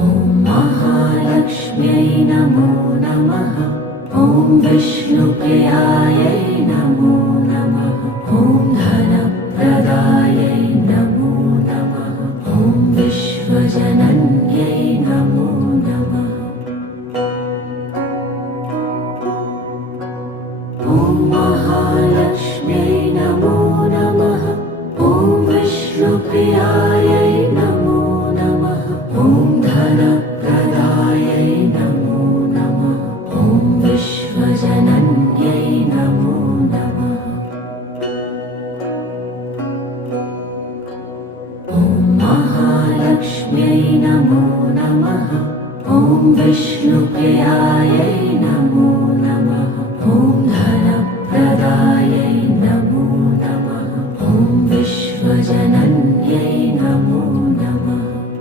ॐ महालक्ष्म्यै नमो नमः। ॐ विष्णुप्रियायै नमो नमः। ॐ धनप्रदायै नमो नमः। ॐ विश्वजनन्यै नमो नमः। ॐ महालक्ष्म्यै नमो नमः। ॐ विष्णुप्रियायै नमो नमः। ॐ धनप्रदायै नमो नमः। ॐ विश्वजनन्यै नमो नमः। ॐ महालक्ष्म्यै नमो नमः। ॐ विष्णुप्रियायै नमो